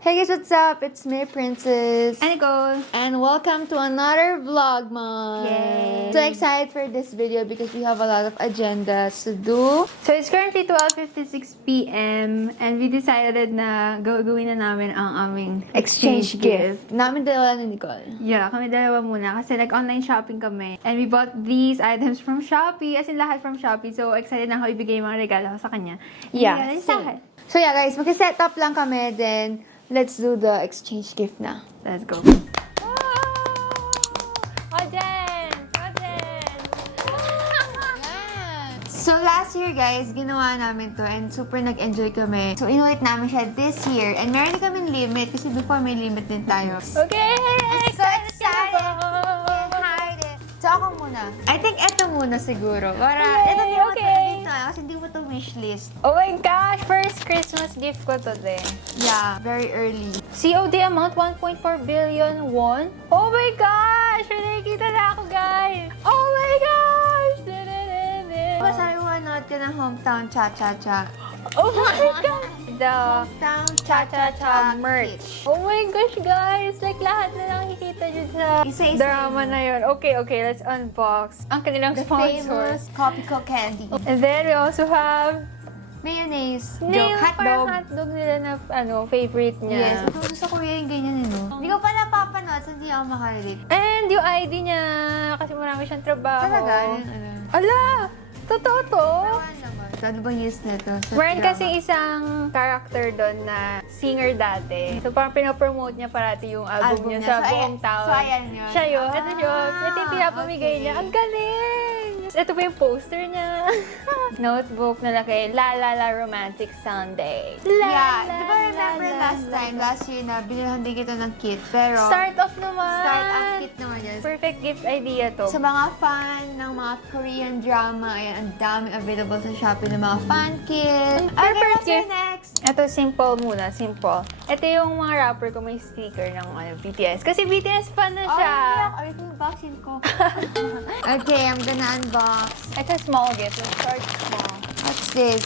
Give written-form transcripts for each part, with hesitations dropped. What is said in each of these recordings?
Hey guys, what's up? It's me, Princess. And Nicole. And welcome to another vlog month. Yay! So excited for this video because we have a lot of agendas to do. So it's currently 12:56 p.m. and we decided na gawin na namin ang aming Exchange gift. Namin dalawa ni Nicole. Yeah, kami dalawa muna kasi online shopping kami. And we bought these items from Shopee, as in lahat from Shopee. So excited na ako ibigay yung mga regalo ko sa kanya. Yeah, sa akin. So yeah guys, mag-set up lang kami, then let's do the exchange gift na. Let's go. So last year guys, ginawa namin to and super nag-enjoy kami. So inulit namin siya this year and meron din kaming limit kasi before may limit din tayo. Okay! I'm so excited! Can't hide it. So ako muna. I think eto muna siguro. Para ito hindi mo dito kasi hindi mo to wishlist. Oh my gosh! First Christmas gift ko to din. Yeah, very early. COD amount 1.4 billion won. Oh my gosh! May nakikita na ako, guys! Oh my gosh! Sabi mo, manood ka ng Hometown Cha-Cha-Cha. Oh my gosh! The Hometown Cha-Cha-Cha merch. Oh my gosh, guys! Like, lahat na nakikita dyan sa Isa-isa drama na yun. Okay, let's unbox ang kanilang The sponsor. famous Copico candy. And then, we also have Mayonnaise. yung Joke, parang hotdog. hotdog nila na, favorite niya. Yes. Ito sa Korea yung ganyan, Hindi ko pa napapanood, so hindi ako makarelate. And yung ID niya, kasi marami siyang trabaho. Talaga? Ala! Totoo to? Ano bang use nito? Meron kasi isang character doon na singer dati. So parang pinopromote niya parati yung album niya sa buong town. So ayan yun. Siya yun. Ito yun. Ito yung pinapamigay niya. Ang galing! Ito pa yung poster niya. Notebook na laki. La La La Romantic Sunday. Yeah. Di ba remember last year na binilhan din kita ng kit? Pero Start off naman! Start off kit naman yun. Perfect gift idea to. Sa mga fan ng mga Korean drama, ayan, ang daming available sa Shopee ng mga fan kit. Our Okay, first what's your gift. next? Ito, simple muna. Simple. Ito yung mga rapper ko, may sticker ng BTS. Kasi BTS fan na siya. Ay, ito yung boxing ko. Okay, I'm gonna unbox. Ito, small gift. Let's start small. What's this?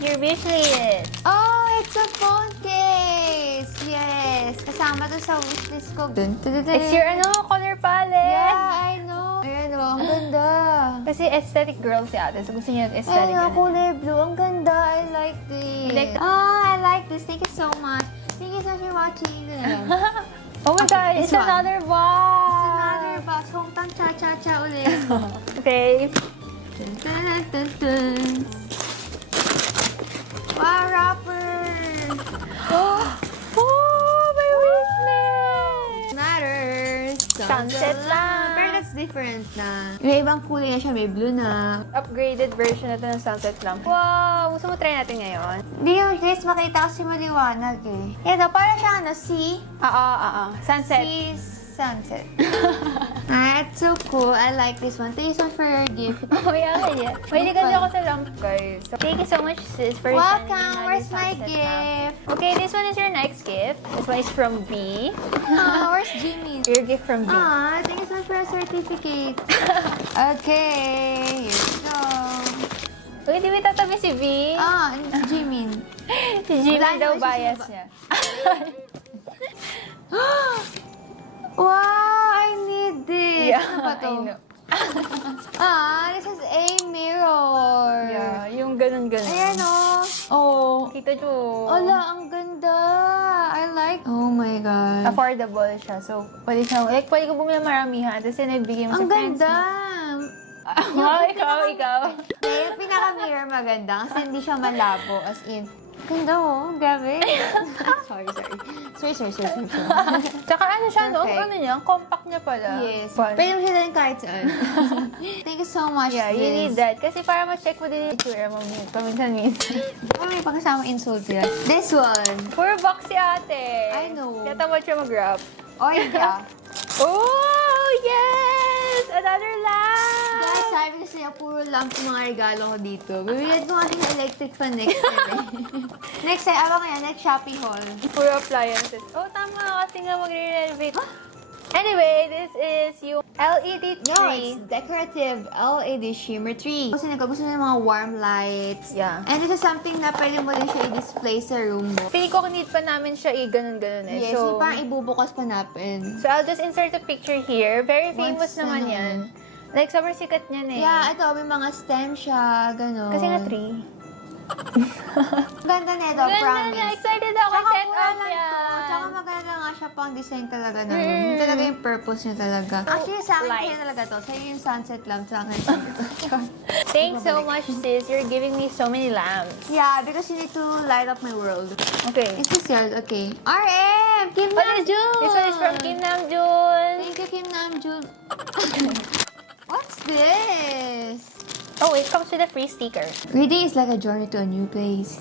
Your wish list. Oh, it's a phone case! Yes! Kasama to sa wishlist ko. It's your color palette. Yeah, I know. Ayan o, ang ganda. Kasi aesthetic girl si ate. So gusto niya yung aesthetic. Ayan o, kulay blue. Ang ganda. I like this. like that? I like this. Thank you so much. Thank you so much for watching. Oh my God, this it's one. another box. It's another box. Hometown cha-cha-cha ulit. Okay. Dun, dun, dun, dun. Wow, rapper! Oh, my wish list. Matters. Sunset lang. Pero that's different na. May ibang kulay na siya. May blue na. Upgraded version na ito ng sunset lamp. Wow! Gusto mo try natin ngayon? Hindi yung guys, makita kasi maliwanag eh. Ito, para siyang sea. Sunset. Sea sunset. That's so cool. I like this one. Thank you so much for your gift. Oh, yeah. Mahilig kasi ako sa lamp, guys. So, thank you so much, sis, for Welcome! sending me Where's this my sunset gift? lamp. Okay, this one is your next gift. This one is from B. Where's Jimmy? Your gift from B. Thank you so much for a certificate. Okay, here we go. Uy, di ba tatabi si B? It's Jimin. Si Jimmy Wala daw naman siya bias niya. Wow, I need this. Yeah, Ano ba to? I know. This is a mirror. Yeah, yung ganun-ganun. Ayan oh. Kita nyo. Ala, ang ganda. I like. Oh my God. Affordable siya. So, pwede siya, pwede ko bumili maramihan. Tapos yun, ibigay mo sa Ang friends ganda. mo. Ikaw. Yung pinaka-mirror maganda kasi hindi siya malabo. As in, ganda oh. Grabe. Sorry. Tsaka ano siya, no? Perfect. Ano niya? Compact niya pala. Yes. Fun. Pwede mo siya din kahit saan. Thank you so much, Yeah, you sis. need that. Kasi para ma-check mo din yung itsura mo. Paminsan-minsan. May pagkasama insult yan. This one. Puro box si ate. I know. Kaya tamad siya mag-wrap. Oh, yeah. Oh, yes! Another lamp! Guys, sabi ko sa'yo, puro lamp yung mga regalo ko dito. Bibigyan ko natin ng electric fan next time. Next time, abang yan, next Shopee haul. Puro appliances. Oh, tama. Kasi nga magre-renovate. Anyway, this is yung LED No, tree. it's decorative LED shimmer tree. Kasi gusto niya ng mga warm lights. Yeah. And this is something na pwede mo din siya i-display sa room mo. Feeling ko need pa namin siya ganun-ganun eh. Yes, So, yung parang ibubukas pa natin. so I'll just insert a picture here. Very famous Once naman na yan. Like, sobrang sikat niyan eh. Yeah, ito, may mga stem siya, gano'n. Kasi nga tree. Ganda nito, Ganda promise. na, excited ako Tsaka set mura up lang yan. to. Tsaka maganda nga siya pang design talaga na room. Yung talaga yung purpose niya talaga. Actually, sa akin Lights. kaya talaga to. Sa'yo yung sunset lamp, sa akin ito. Thanks so much, sis. You're giving me so many lamps. Yeah, because you need to light up my world. Okay. Is this yours? Okay. RM! Kim Namjoon! This one is from Kim Namjoon. Thank you, Kim Namjoon. What's this? Oh, it comes with a free sticker. Reading is like a journey to a new place.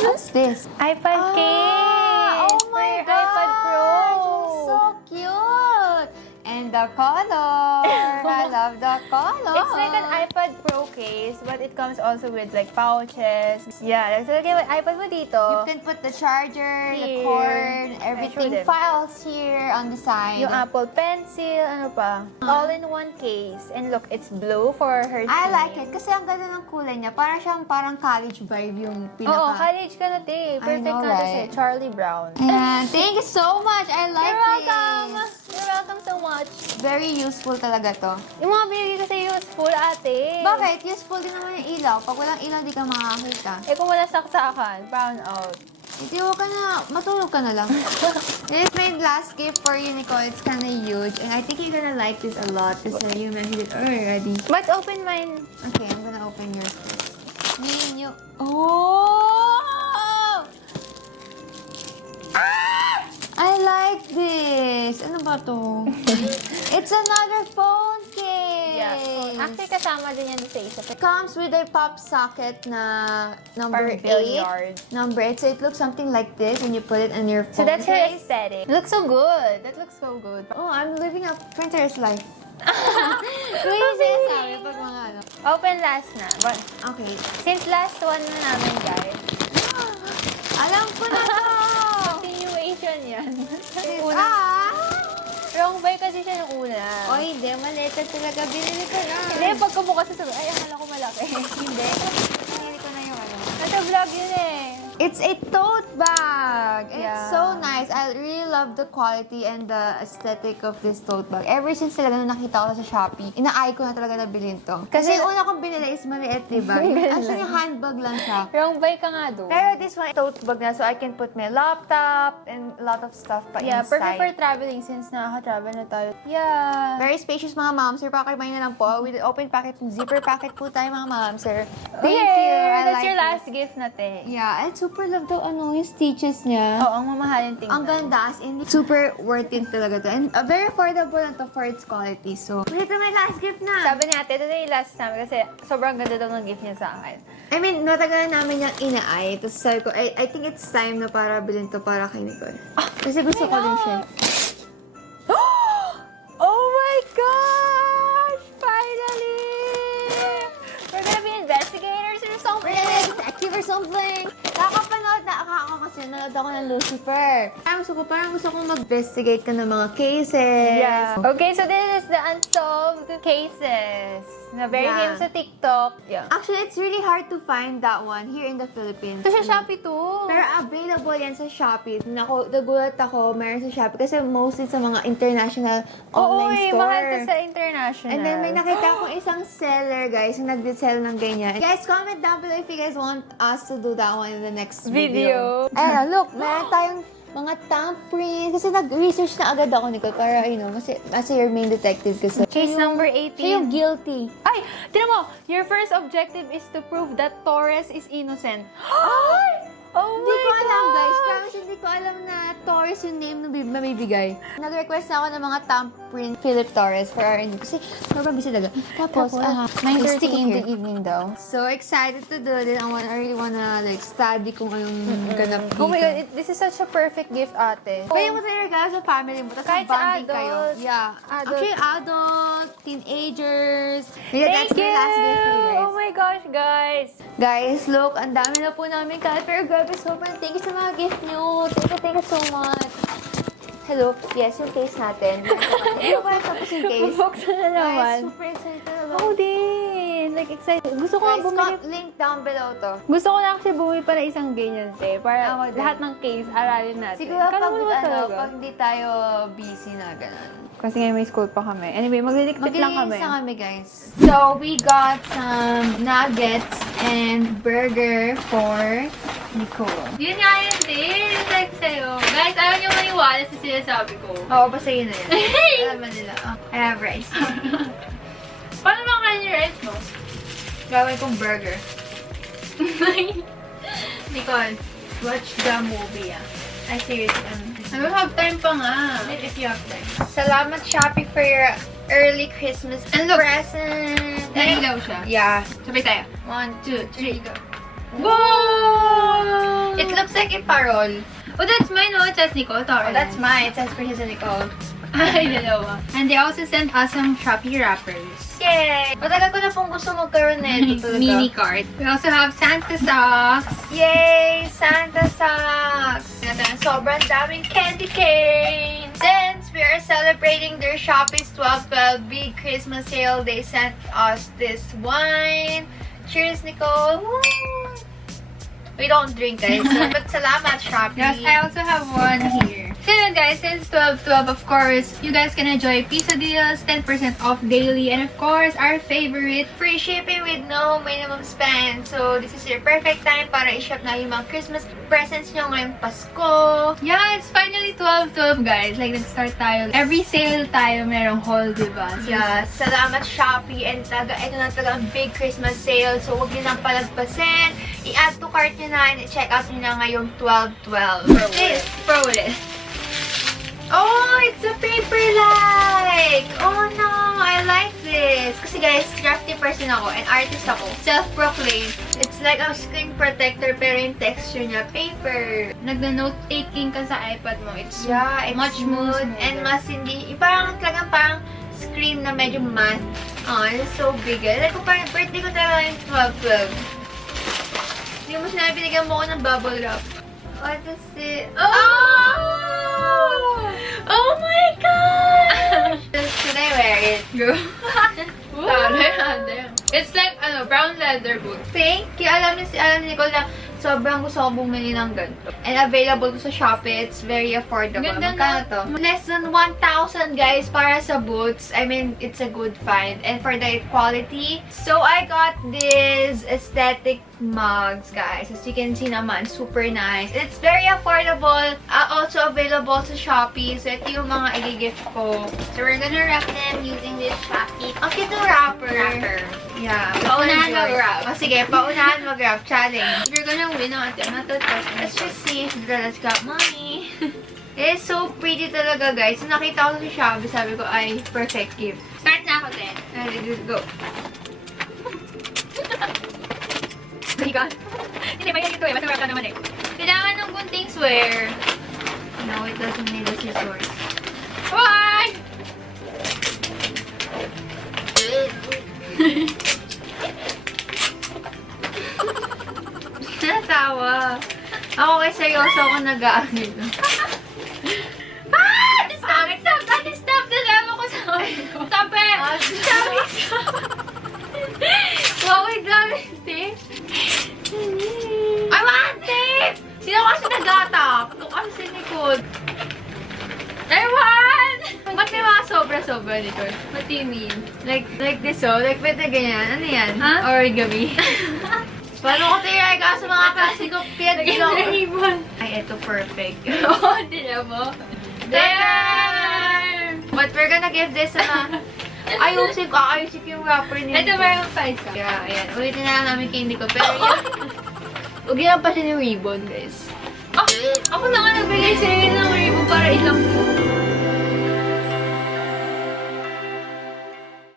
What's this? iPad case. Oh my for your iPad Pro. It's so cute! And the color! I love the color! It's like an iPad Pro case, but it comes also with like pouches. Yeah, so lagay mo iPad mo dito. You can put the charger, the Here. cord, I show everything. them. Files here on the side. Yung Apple Pencil, ano pa. All in one case. And look, it's blue for her I theme. like it kasi ang ganda ng kulay niya. Parang college vibe yung pinaka. Oo, college ka na, te. Perfect know, ka right? kasi. Charlie Brown. Ayan. Thank you so much. I like You're welcome! this. You're welcome so much. Very useful talaga to. Yung mga binigay kasi useful, ate. Bakit? Useful din naman yung ilaw. Pag walang ilaw, di ka makakita. Eh kung wala saksakan, brown out. Hindi, huwag ka na. Matulog ka na lang. This is my last gift for you, Nicole. It's kind of huge. And I think you're gonna like this a lot kasi you mentioned it already. But open mine. Okay, I'm gonna open yours first. Me and you. Oh! Ah! I like this. Ano ba to? It's another phone case. Yeah. Actually, kasama din yan sa isa. Comes with a pop socket na number 8. billiard. Number 8. So it looks something like this when you put it on your So phone that's her case. aesthetic. Looks so good. That looks so good. Oh, I'm living a printer's life. Kung yung sinasabi pag mga ano. Open last na. But Okay. since last one na namin, guys, Alam ko na to! continuation yan. Yung una. Ah! Wrong buy kasi siya nung una. O hindi, maliit na talaga. Binili ko na. Hindi, pagkabukas sa sabi, ay, akala ko malaki. Hindi. Binili ko na yung ano. Nasa vlog yun eh. It's a tote bag. It's Yeah. so nice. I really love the quality and the aesthetic of this tote bag. Ever since talaga nung nakita ko sa Shopee, ina-eye ko na talaga na bilhin to. Kasi yung una kong binili is maliit, diba? Actually, handbag lang siya. Wrong buy ka nga doon. Pero this one, tote bag na, so I can put my laptop and a lot of stuff pa Yeah, inside. perfect for traveling since nakaka-travel na tayo. Yeah. Very spacious mga moms. Sir, pakirmahin na lang po. With open packet, zipper packet po tayo mga moms, sir. Thank you. I That's like your it. last gift natin. Yeah, and super love daw yung stitches niya. Oo, ang mamahalin tingnan. Ang ganda, as in, super worth it talaga to. And very affordable lang to for its quality. So, ito may last gift na. Sabi ni ate, ito na yung last namin kasi sobrang ganda daw ng gift niya sa akin. I mean, natagalan namin yung ina-eye. Tapos sabi ko, I think it's time na para bilhin to para kay Nicole. Kasi gusto ko din siya. Oh my gosh! Finally! We're gonna be investigators or something! We're gonna be detective or something. Nakakapanood na ako kasi nanood ako ng Lucifer. Parang gusto kong mag-investigate ka ng mga cases. Yeah. Okay, so this is the unsolved cases na very Yeah. famous sa TikTok. Yeah. Actually, it's really hard to find that one here in the Philippines. Ito sa Shopee too. Pero available yan sa Shopee. Nagulat ako, meron sa Shopee. Kasi mostly sa mga international online store. mahal to sa international. And then may nakita akong isang seller, guys, yung nag-sell ng ganyan. Guys, comment down below if you guys want us to do that one in the next video. Ayan, look, meron tayong mga thumbprints. Kasi nag-research na agad ako, Nicole, para, kasi as your main detective kasi. Case number 18. Siya yung guilty. Ay! Tinan mo! Your first objective is to prove that Torres is innocent. Ay! Oh Hindi my ko alam, gosh! guys. Promise, hindi ko alam na Torres yung name na mamibigay. Nag-request na ako ng mga thumbprint Philip Torres for R&D kasi sobrang busy talaga. Tapos, 9:30 in the evening daw. So excited to do it. I really wanna study kung anong ganap dito. Oh my God, this is such a perfect gift, ate. Pwede mo tayo regalo sa family mo. Tapos Kahit sa bonding kayo. adult. Yeah. Adult. Actually, adult, teenagers. Yeah, Thank that's you! my last gift for you guys. Oh my gosh, guys! Guys, look, ang dami na po namin kahit pero grabe, sobrang thank you sa mga gift nyo. Thank you so much. Hello. Yes, yung case natin. Ano ba tapos yung case? Bubuksan na naman. Guys, super excited ako. Ako din. Like, excited. Gusto ko Guys, bumili. link down below to. Gusto ko na kasi bumili pa na isang ganyan, te. Para Ako din. lahat ng case, aralin natin. Siguro Kala pag, mo naman talaga. pag hindi tayo busy na ganun. Kasi ngayon may school pa kami. Anyway, maglilikpit lang kami. Maglilinis na kami, guys. So, we got some nuggets and burger for Nicole. Yun nga yun, te. Like sa'yo. Guys, ayaw niyo maniwala sa sinasabi ko. Oo, basta yun na yun. Alam mo nila. Oh, I have rice. Paano ba kayo yung rice mo? Gawin kong burger. Nicole, watch the movie, ah. I seriously, I don't have time pa nga. if you have time. Salamat, Shopee, for your early Christmas And look, present. nailaw siya. Yeah. Sabay tayo. 1, 2, 3, go. Whoa! It looks like a parol. Oh, that's mine, no? It says Nicole Torres. Oh, that's mine. It says Princess and Nicole. Ay, dalawa. And they also sent us some Shopee wrappers. Yay! Matagal ko na pong gusto magkaroon na ito talaga. Mini cart. We also have Santa socks. Yay! Santa socks! Sobrang daming candy cane! Since we are celebrating their Shopee's 12/12 big Christmas sale, they sent us this wine. Cheers, Nicole! Woo! We don't drink, guys. But salamat, Shopee. Yes, I also have one here. So yun guys, since 12/12, of course, you guys can enjoy piso deals, 10% off daily, and of course, our favorite, Free shipping with no minimum spend. So, this is your perfect time para i-shop na yung mga Christmas presents nyo ngayong Pasko. yeah, it's finally 12/12 guys. Like, nag-start tayo. Every sale tayo merong haul, diba? So, Yeah, salamat Shopee and ito na talaga ang big Christmas sale. So, huwag nyo nang palagpasin. I-add to cart nyo na and i-check out nyo na ngayong 12/12. This, Prolist. oh, it's a paper like! Oh no, I like this. Kasi guys, crafty person ako and artist ako. Self-proclaimed. It's like a screen protector pero yung texture niya, paper. Nagna-note-taking ka sa iPad mo. It's Yeah, it's much smooth smoother. and mas hindi, parang talagang parang screen na medyo matte. Oh, it's so big. Like, parang birthday ko talaga yung 12/12. Hindi mo sinabi, binigyan mo ko ng bubble wrap. What is it? Oh! Oh my gosh! Should I wear it? Girl. It's like, brown leather boot. Thank you. Alam ni Nicole na sobrang gusto ko bumili ng ganito. And available to sa Shopee. It's very affordable. Ganda Magkano to? Less than 1,000 guys para sa boots. I mean, it's a good find. And for the quality. So, I got this aesthetic mugs, guys. As you can see naman, super nice. It's very affordable. Also available sa Shopee. So, ito yung mga i-gift ko. So, we're gonna wrap them using this Shopee. Ang cute ng wrapper. Yeah. Paunahan mag-wrap. Oh, sige, paunahan mag-wrap. Challenge. If you're gonna win natin, Let's just see if the girl's got money. It's so pretty talaga, guys. Nung nakita ko sa Shopee, sabi ko, ay, perfect gift. Start na ako din. Ready, let's go. Balikan. Hindi, may ganito eh. Mas wrap na naman eh. Kailangan ng gunting swear. No, it doesn't need a scissors. Why? Natawa. Ako kay seryoso ako nag-aagil. Ah! Stop! Stop! Dati stop! Nalaman ko sa ko. Stop it! Stop! Wow, wait lang, tape. I want tape! Sino kasi nag-atap? Ito kasi si Nicole. I won! Ba't may mga sobra-sobra, Nicole? What do you mean? Like this, oh. Like, pwede ganyan. Ano yan? Huh? Origami. Paano ko tiray ka sa mga klase ko? Pinag-ilaw ko. ribbon. Ay, ito perfect. Oo, tignan mo. Damn! But we're gonna give this a... Ayusin ko yung wrapper niya. Ito mayroon pa isa. Yeah, ayan. Ulitin na lang namin kay Nico. Pero yun, huwag yan pa siya ng ribbon, guys. Ako na nga nagbigay sa'yo ng ribbon para ilang